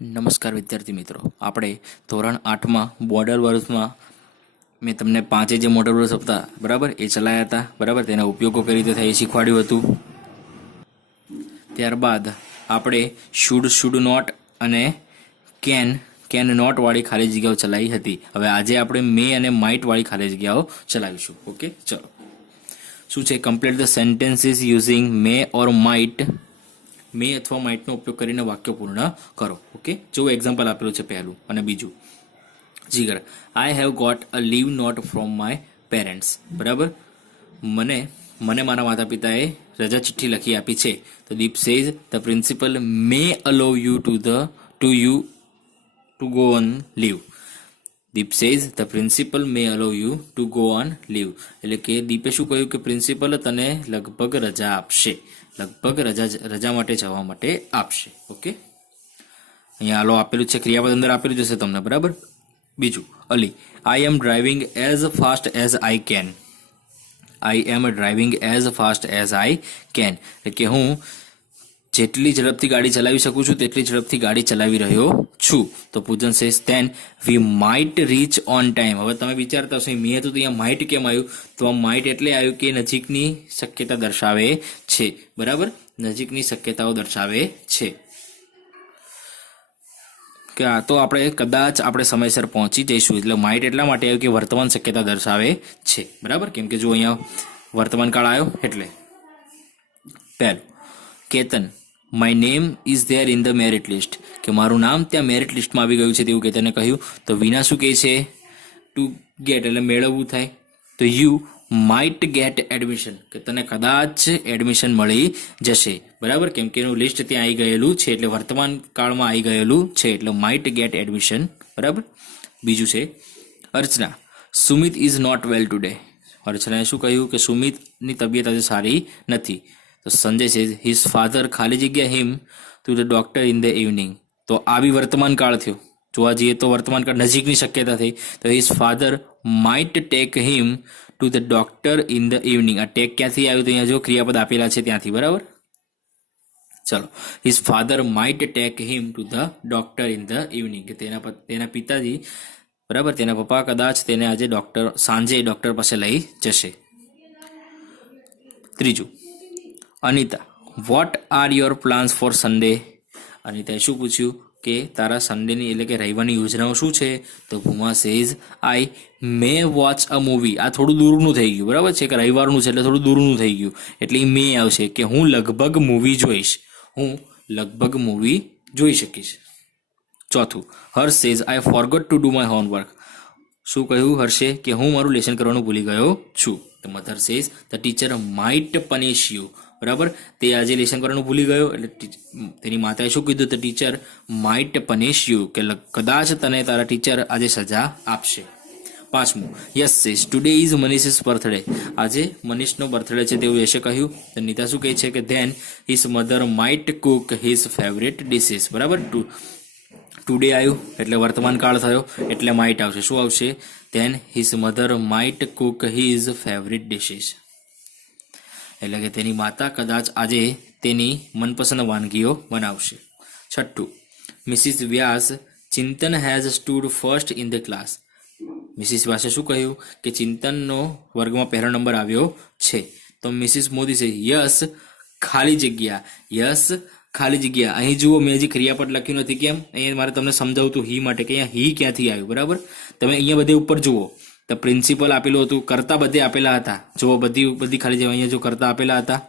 નમસ્કાર વિદ્યાર્થી મિત્રો, આપણે ધોરણ 8માં મોડલ વર્સમાં મેં તમને 5 જે મોડલ વર્સ હતા બરાબર એ ચલાવ્યા હતા બરાબર, તેના ઉપયોગો કઈ રીતે થાય એ શીખવાડ્યું હતું. ત્યારબાદ આપણે શુડ નોટ અને કેન નોટ વાળી ખાલી જગ્યાઓ ચલાવી હતી. હવે આજે આપણે મે અને માઇટ વાળી ખાલી જગ્યાઓ ચલાવીશું. ઓકે, ચલો. શું છે? Complete the sentences using may or might. May અથવા માઇટનો ઉપયોગ કરીને વાક્ય પૂર્ણ કરો. ઓકે, જો એક્ઝામ્પલ આપેલું છે પહેલું અને બીજું. Jigar, I have got a leave note from my parents. બરાબર, મને મારા માતા પિતાએ રજા ચિઠ્ઠી લખી આપી છે. તો Deep says the principal may allow you to go on leave. Deep says the principal may allow you to go on leave. એટલે કે દીપે શું કહ્યું કે પ્રિન્સિપલ તને લગભગ રજા આપશે, લગભગ રજા માટે જવા માટે આપશે. ઓકે, અહીંયા આલો આપેલું છે, ક્રિયાપદ અંદર આપેલું જશે તમને. બરાબર. બીજું, Ali, I am driving as fast as I can. I am driving as fast as I can એટલે કે હું જેટલી ઝડપથી ગાડી ચલાવી શકું છું તેટલી ઝડપથી ગાડી ચલાવી રહ્યો છું. તો Pujan says then we might reach on time. હવે તમે વિચારતા હશો મેં તો અહીંયા માઇટ કેમ આવ્યું? તો આ માઇટ એટલે આવ્યું કે નજીકની શક્યતા દર્શાવે છે. બરાબર, નજીકની શક્યતાઓ દર્શાવે છે કે આ તો કદાચ આપણે સમયસર પહોંચી જઈશું. એટલે માઇટ એટલા માટે આવ્યું કે વર્તમાન શક્યતા દર્શાવે છે. બરાબર, કેમ કે જો અહીંયા વર્તમાન કાળ આવ્યો એટલે. પહેલું, Ketan, my name is there in the merit list. કે મારું નામ ત્યાં મેરિટ લિસ્ટમાં આવી ગયું છે તેવું કેતને કહ્યું. તો વિના શું કહે છે? ટુ ગેટ એટલે મેળવવું થાય. તો યુ માઇટ ગેટ એડમિશન કે તને કદાચ એડમિશન મળી જશે. બરાબર, કેમ કે એનું લિસ્ટ ત્યાં આવી ગયેલું છે એટલે વર્તમાન કાળમાં આવી ગયેલું છે એટલે માઇટ ગેટ એડમિશન. બરાબર. બીજું છે Archana, Sumit is not well today. અર્ચનાએ શું કહ્યું કે સુમિતની તબિયત આજે સારી નથી. તો સંજય છે હિઝ ફાધર ખાલી જગ્યા હિમ to the doctor in the evening. તો આ બી વર્તમાન કાળ થયો. જોવા જઈએ તો વર્તમાન કાળ નજીકની શક્યતા થઈ. તો his father might take him to the doctor in the evening. આ ટેક ક્યાંથી આવ્યું? તો અહીંયા જો ક્રિયાપદ આપેલા છે ત્યાંથી. બરાબર, ચલો. His father might take him to the doctor in the evening કે તેના પિતાજી, બરાબર, તેના પપ્પા કદાચ તેને આજે સાંજે ડોક્ટર પાસે લઈ જશે. ત્રીજું, Anita, what are your plans for Sunday. અનિતાએ શું પૂછ્યું કે તારા સન્ડેની એટલે કે રવિવારની યોજનાઓ શું છે? તો Bhuma says I may watch a movie. આ થોડું દૂરનું થઈ ગયું. બરાબર છે કે રવિવારનું છે એટલે થોડું દૂરનું થઈ ગયું એટલે મે આવશે કે હું લગભગ મૂવી જોઈશ, હું લગભગ મૂવી જોઈ શકીશ. ચોથું, Harsh says I forgot to do my homework. શું કહ્યું હર્ષે? કે હું મારું લેસન કરવાનું ભૂલી ગયો છું. તો mother says the teacher might punish you. બરાબર, તે આજે લેસન કરવાનું ભૂલી ગયો એટલે તેની માતાએ શું કીધું? The teacher might punish you કે કદાચ તને તારા ટીચર આજે સજા આપશે. પાંચમું, yes says today is Manish's birthday. આજે મનીષનો બર્થડે છે તેવું યશે કહ્યું. તો નીતા શું કહે છે કે then his mother might cook his favourite dishes. બરાબર, ટુડે આવ્યું એટલે વર્તમાન કાળ થયો એટલે માઇટ આવશે. શું આવશે? Then his mother might cook his favourite dishes. એટલે કે તેની માતા કદાચ આજે તેની મનપસંદ વાનગીઓ બનાવશે. છઠ્ઠું, Mrs Vyas, Chintan has stood first in the class. Mrs વ્યાસે શું કહ્યું કે ચિંતનનો વર્ગમાં પહેલો નંબર આવ્યો છે. તો મિસિસ મોદી છે યસ ખાલી જગ્યા, યસ ખાલી જગ્યા. અહીં જુઓ મેં હજી ક્રિયાપદ લખ્યું નથી. કેમ? અહીંયા મારે તમને સમજાવતું હી માટે કે અહીંયા હી ક્યાંથી આવ્યું. બરાબર, તમે અહીંયા બધે ઉપર જુઓ તો પ્રિન્સિપલ આપેલું હતું, કરતા બધે આપેલા હતા. જુઓ બધી ખાલી જગ્યા અહીંયા જો કરતા આપેલા હતા,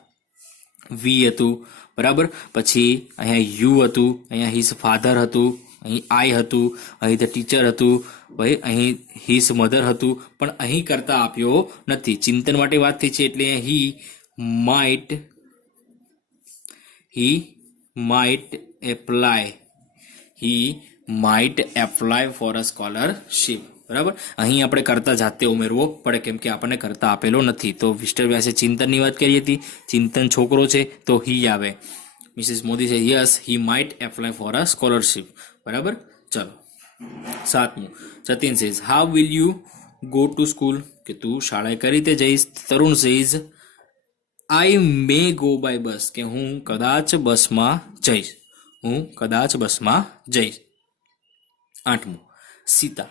વી હતું. બરાબર, પછી અહીંયા યુ હતું, અહીંયા હિઝ ફાધર હતું, અહીં આઈ હતું, અહીં ધ ટીચર હતું, ભાઈ અહીં હિઝ મધર હતું. પણ અહીં કરતા આપ્યો નથી. ચિંતન માટે વાત થઈ છે એટલે હી might apply for a scholarship. બરાબર, અહીં આપણે કરતા જાતે ઉમેરવો પડે કેમ કે આપણને કરતા આપેલો નથી. તો મિસ્ટર વ્યાસે ચિંતનની વાત કરી હતી, ચિંતન છોકરો છે તો હી આવે. મિસિસ મોદી છે yes he might apply for a scholarship. બરાબર, ચલો. સાતમું, Jatin says how will you go to school. કે તું શાળાએ કઈ રીતે જઈશ? Tarun says I may go by bus. કે હું કદાચ બસમાં જઈશ. હું કદાચ બસમાં જઈશ. 8. Sita,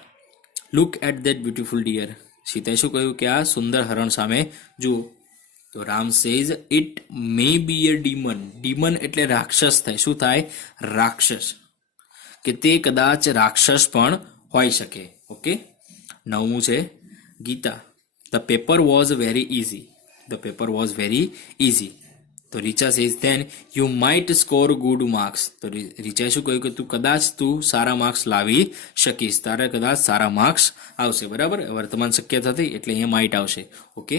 look at that beautiful deer. સીતાએ શું કહ્યું કે આ સુંદર હરણ સામે જુઓ. તો Ram says it may be a demon. Demon એટલે રાક્ષસ થાય. શું થાય? રાક્ષસ. કે તે કદાચ રાક્ષસ પણ હોઈ શકે. ઓકે. 9 છે Gita, the paper was very easy. The paper was very easy. તો Richa says then you might score good marks. તો રીચાએ શું કહ્યું કે તું સારા માર્ક્સ લાવી શકીશ, તારે કદાચ સારા માર્ક્સ આવશે. બરાબર, વર્તમાન શક્યતા હતી એટલે અહીંયા માઇટ આવશે. ઓકે,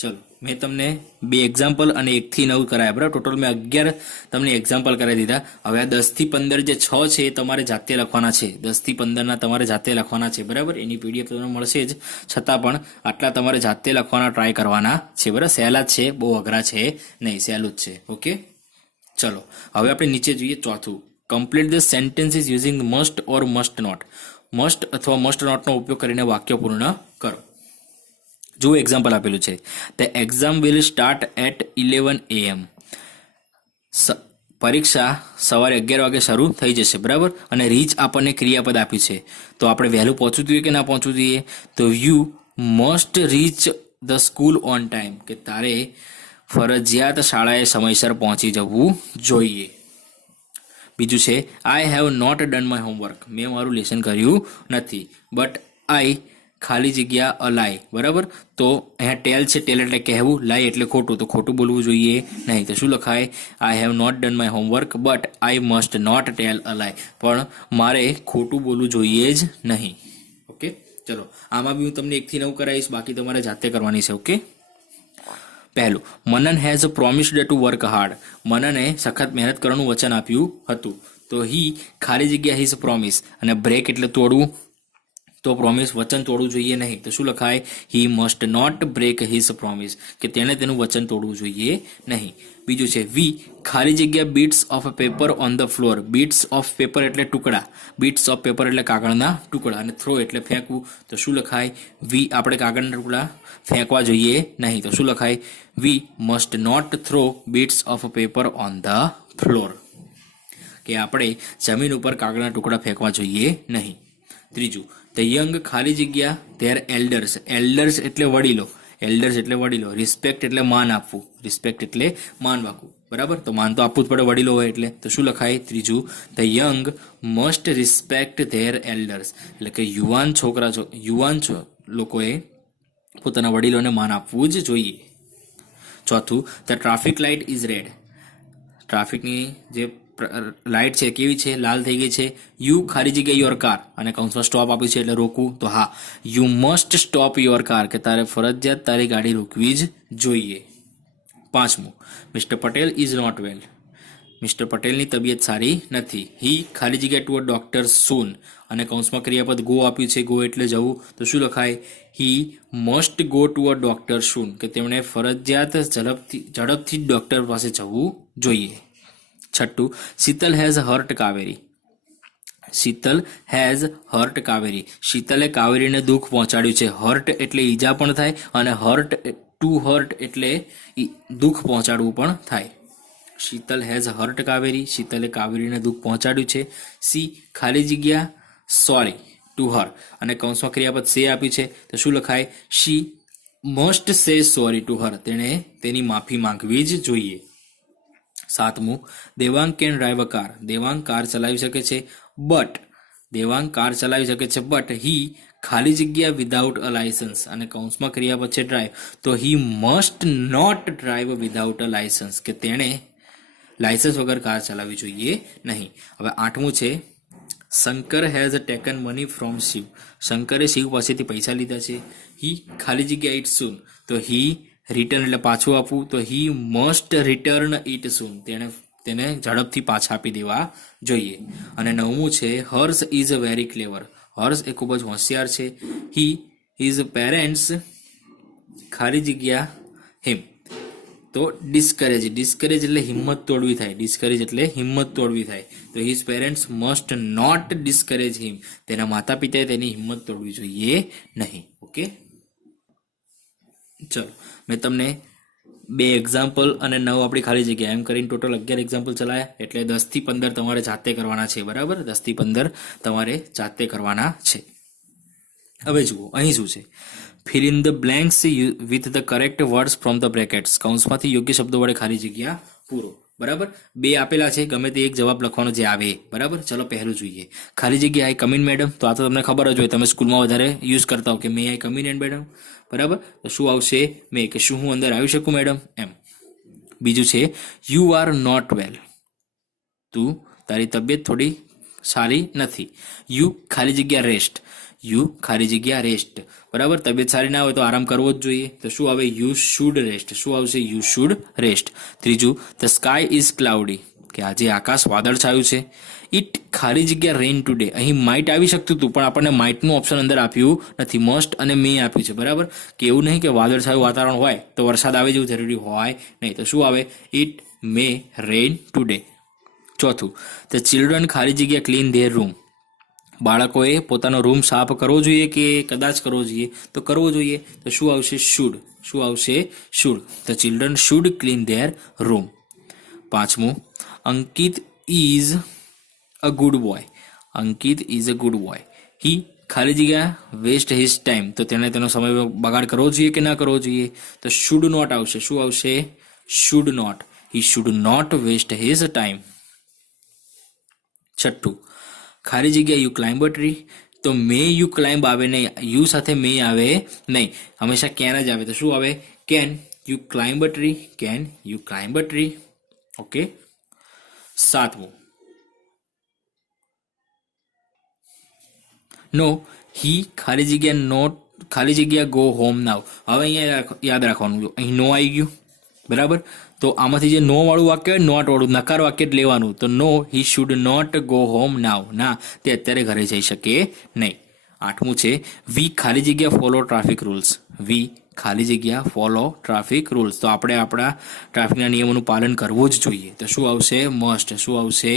ચલો મેં તમને 2 એક્ઝામ્પલ અને 1 થી 9 કરાયા. બરાબર, ટોટલ મેં 11 તમને એક્ઝામ્પલ કરાવી દીધા. હવે આ 10 થી 15 જે 6 છે એ તમારે જાતે લખવાના છે. 10 થી 15 ના તમારે જાતે લખવાના છે. બરાબર, એની પીડીએફ તમને મળશે જ, છતાં પણ આટલા તમારે જાતે લખવાના ટ્રાય કરવાના છે. બરાબર, સહેલા જ છે, બહુ અઘરા છે નહીં, સહેલું જ છે. ઓકે, ચલો હવે આપણે નીચે જોઈએ. ચોથું, complete the sentences using must or must not. Must અથવા મસ્ટ નોટનો ઉપયોગ કરીને વાક્ય પૂર્ણ કરો. જો એક્ઝામ્પલ આપેલું છે, the exam will start at 11 AM. પરીક્ષા સવારે 11 વાગે શરૂ થઈ જશે. બરાબર, અને રીચ આપણને ક્રિયાપદ આપ્યું છે, તો આપણે વહેલું પહોંચવું જોઈએ કે ના પહોંચવું જોઈએ? તો you must reach the school on time, કે તારે ફરજિયાત શાળાએ સમયસર પહોંચી જવું જોઈએ. બીજું છે, I have not done my homework. મેં મારું લેસન કર્યું નથી. બટ આઈ ખાલી જગ્યા અ લાય. બરાબર, તો અહીંયા ટેલ છે, ટેલ એટલે કહેવું, લાય એટલે ખોટું, તો ખોટું બોલવું જોઈએ નહીં. તો શું લખાય? I have not done my homework but I must not tell a lie. પણ મારે ખોટું બોલવું જોઈએ જ નહીં. ઓકે, ચલો આમાં બી હું તમને 1 થી 9 કરાવીશ, બાકી તમારે જાતે કરવાની છે. ઓકે, પહેલું, Manan has promised to work hard. મનને સખત મહેનત કરવાનું વચન આપ્યું હતું. તો હી ખાલી જગ્યા હિઝ પ્રોમિસ, અને બ્રેક એટલે તોડવું, તો પ્રોમિસ વચન તોડવું જોઈએ નહીં. તો શું લખાય? He must not break his promise, કે તેણે તેનું વચન તોડવું જોઈએ નહીં. બીજું છે, વી ખાલી જગ્યા bits of paper on the floor. Bits of paper એટલે ટુકડા, બીટ્સ ઓફ પેપર એટલે કાગળના ટુકડા, અને થ્રો એટલે ફેંકવું. તો શું લખાય? વી આપણે કાગળના ટુકડા ફેંકવા જોઈએ નહીં. તો શું લખાય? We must not throw bits of paper on the floor, કે આપણે જમીન ઉપર કાગળના ટુકડા ફેંકવા જોઈએ નહીં. ત્રીજું, ધ યંગ ખાલી જગ્યા ધેર એલ્ડર્સ. એલ્ડર્સ એટલે વડીલો, એલ્ડર્સ એટલે વડીલો. રિસ્પેક્ટ એટલે માન આપવું, રિસ્પેક્ટ એટલે માન આપવું. બરાબર, તો માન તો આપવું જ પડે વડીલો હોય એટલે. તો શું લખાય? ત્રીજું, the young must respect there elders, એટલે કે યુવાન લોકોએ પોતાના વડીલોને માન આપવું જ જોઈએ. ચોથું, the traffic light is red. ટ્રાફિકની જે લાઇટ છે કેવી છે? લાલ થઈ ગઈ છે. યુ ખાલી જગ્યા યોર કાર, અને કૌંસમાં સ્ટોપ આપ્યું છે એટલે રોકવું. તો હા, you must stop your car, કે તારે ફરજિયાત તારી ગાડી રોકવી જ જોઈએ. 5મું, Mr Patel is not well. Mr પટેલની તબિયત સારી નથી. હી ખાલી જગ્યા ટુ અ ડોક્ટર સૂન, અને કૌંસમાં ક્રિયાપદ ગો આપ્યું છે, ગો એટલે જવું. તો શું લખાય? He must go to a doctor soon, કે તેમણે ફરજિયાત ઝડપથી ડોક્ટર પાસે જવું જોઈએ. 6, Sheetal has hurt Kaveri. Sheetal has hurt Kaveri. શીતલે કાવેરીને દુઃખ પહોંચાડ્યું છે. હર્ટ એટલે ઈજા પણ થાય, અને ટુ હર્ટ એટલે દુઃખ પહોંચાડવું પણ થાય. શીતલ હેઝ હર્ટ કાવેરી, શીતલે કાવેરીને દુઃખ પહોંચાડ્યું છે. સી ખાલી જગ્યા સોરી ટુ હર, અને કૌંસમાં ક્રિયાપદ સે આપ્યું છે. તો શું લખાય? She must say sorry to her, તેણે તેની માફી માંગવી જ જોઈએ. 7મું, Devang can drive a car. Devang car ચલાવી શકે છે. બટ હી ખાલી જગ્યા વિધાઉટ અ લાયસન્સ, અને કૌંસમાં ક્રિયાપદ છે ડ્રાઈવ. તો he must not drive without a licence, કે તેણે લાયસન્સ વગર કાર ચલાવવી જોઈએ નહીં. હવે 8મું છે, Shankar has taken money from Shiv. શંકરે શિવ પાસેથી પૈસા લીધા છે. હી ખાલી જગ્યા ઇટ સૂન, તો હી રિટર્ન એટલે પાછું આપવું. તો હી મસ્ટ રિટર્ન ઇટ સૂન, તેને ઝડપથી પાછા આપી દેવા જોઈએ. અને 9મું છે, હર્ષ ઇઝ વેરી ક્લેવર. હર્ષ એ ખૂબ જ હોશિયાર છે. હી હિઝ પેરેન્ટ્સ ખાલી જગ્યા હિમ, તો ડિસ્કરેજ એટલે હિંમત તોડવી થાય. તો his parents must not discourage him, તેના માતા પિતાએ તેની હિંમત તોડવી જોઈએ નહીં. ઓકે, ચલો મેં તમને 2 એક્ઝામ્પલ અને 9 આપણી ખાલી જગ્યા, એમ કરીને ટોટલ 11 એક્ઝામ્પલ ચલાયા. એટલે 10 થી 15 તમારે જાતે કરવાના છે. બરાબર, 10 થી 15 તમારે જાતે કરવાના છે. હવે જુઓ અહીં શું છે, fill in the blanks with the correct words from the brackets. કૌંસમાંથી યોગ્ય શબ્દો વડે ખાલી જગ્યા પૂરો. બરાબર, 2 આપેલા છે, ગમે તે એક જવાબ લખવાનો જે આવે. બરાબર, ચલો પહેલું જોઈએ. ખાલી જગ્યા આઈ કમિન મેડમ, તો આ તો તમને ખબર જ હોય, તમે સ્કૂલમાં વધારે યુઝ કરતા હો કે મે આઈ કમિન એન્ડ મેડમ. બરાબર, તો શું આવશે? મે, કે શું હું અંદર આવી શકું મેડમ, એમ. બીજું છે યુ આર નોટ વેલ, તું તારી તબિયત થોડી સારી નથી. યુ ખાલી જગ્યા રેસ્ટ, યુ ખાલી જગ્યા રેસ્ટ. બરાબર, તબિયત સારી ના હોય તો આરામ કરવો જ જોઈએ. તો શું આવે? You should rest. શું આવશે? You should rest. ત્રીજું, ધ સ્કાય ઇઝ ક્લાઉડી, કે આજે આકાશ વાદળછાયું છે. ઇટ ખાલી જગ્યા રેઇન ટુડે, અહીં માઇટ આવી શકતું હતું પણ આપણને માઇટનું ઓપ્શન અંદર આપ્યું નથી, મસ્ટ અને મે આપ્યું છે. બરાબર, કે એવું નહીં કે વાદળછાયું વાતાવરણ હોય તો વરસાદ આવે જેવું જરૂરી હોય નહીં. તો શું આવે? It may rain today. ચોથું, ધ ચિલ્ડ્રન ખાલી જગ્યા ક્લીન ધેર રૂમ, બાળકોએ પોતાનો રૂમ સાફ કરવો જોઈએ કે કદાચ કરવો જોઈએ? તો કરવો જોઈએ. તો શું આવશે? શુડ. શું આવશે? Should. The children should clean their room. પાંચમું, Ankit is a good boy, Ankit is a good boy. He ખાલી જગ્યા વેસ્ટ હિઝ ટાઈમ, તો તેણે તેનો સમય બગાડ કરવો જોઈએ કે ના કરવો જોઈએ? તો શુડ નોટ આવશે. શું આવશે? Should not. He should not waste his time. છઠ્ઠું, ખાલી જગ્યા યુ ક્લાઇમ્બ અ ટ્રી, તો મે યુ ક્લાઇમ્બ આવે નહીં, યુ સાથે મે આવે નહીં, હંમેશા કેન જ આવે. તો શું આવે? Can you climb a tree, can you climb a tree. Okay. સાતમું, નો હી ખાલી જગ્યા નોટ ખાલી જગ્યા ગો હોમ નાવ. હવે અહીંયા યાદ રાખવાનું, અહીં નો આવી ગયું. બરાબર, તો આમાંથી જે નો વાળું વાક્ય હોય, નોટ વાળું નકાર વાક્ય જ લેવાનું. તો no he should not go home now, ના તે અત્યારે ઘરે જઈ શકે નહીં. આઠમું છે વી ખાલી જગ્યા ફોલો ટ્રાફિક રૂલ્સ, વી ખાલી જગ્યા ફોલો ટ્રાફિક રૂલ્સ, તો આપણે આપણા ટ્રાફિકના નિયમોનું પાલન કરવું જ જોઈએ. તો શું આવશે? મસ્ટ. શું આવશે?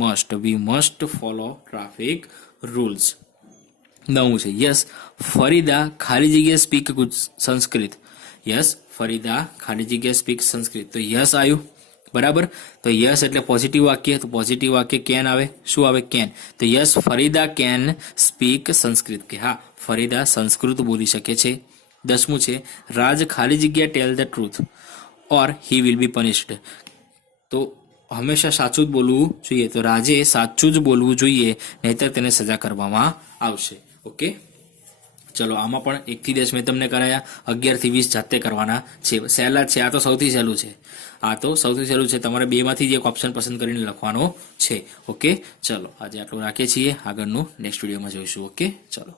Must. We must follow traffic rules. નવમું છે યસ ફરીદા ખાલી જગ્યા સ્પીક સંસ્કૃત, યસ ફરીદા ખાલી જગ્યા સ્પીક સંસ્કૃત. તો યસ આવ્યું. બરાબર, તો યસ એટલે પોઝિટિવ વાક્ય, તો પોઝિટિવ વાક્ય કેન આવે. શું આવે? કેન. તો યસ ફરીદા કેન સ્પીક સંસ્કૃત, કે હા ફરીદા સંસ્કૃત બોલી શકે છે. 10મું છે રાજ ખાલી જગ્યા tell the truth or he will be punished, તો હંમેશા સાચું જ બોલવું જોઈએ. તો રાજે સાચું જ બોલવું જોઈએ, નહીતર તેને સજા કરવામાં આવશે. ઓકે, ચલો આમાં પણ 1 થી 10 મેં તમને કરાયા, 11 થી 20 જાતે કરવાના છે. સહેલા છે, આ તો સૌથી સહેલું છે, આ તો સૌથી સહેલું છે. તમારે 2 માંથી જ એક ઓપ્શન પસંદ કરીને લખવાનો છે. ઓકે, ચલો આજે આટલું રાખીએ છીએ, આગળનું નેક્સ્ટ વિડીયોમાં જોઈશું. ઓકે, ચલો.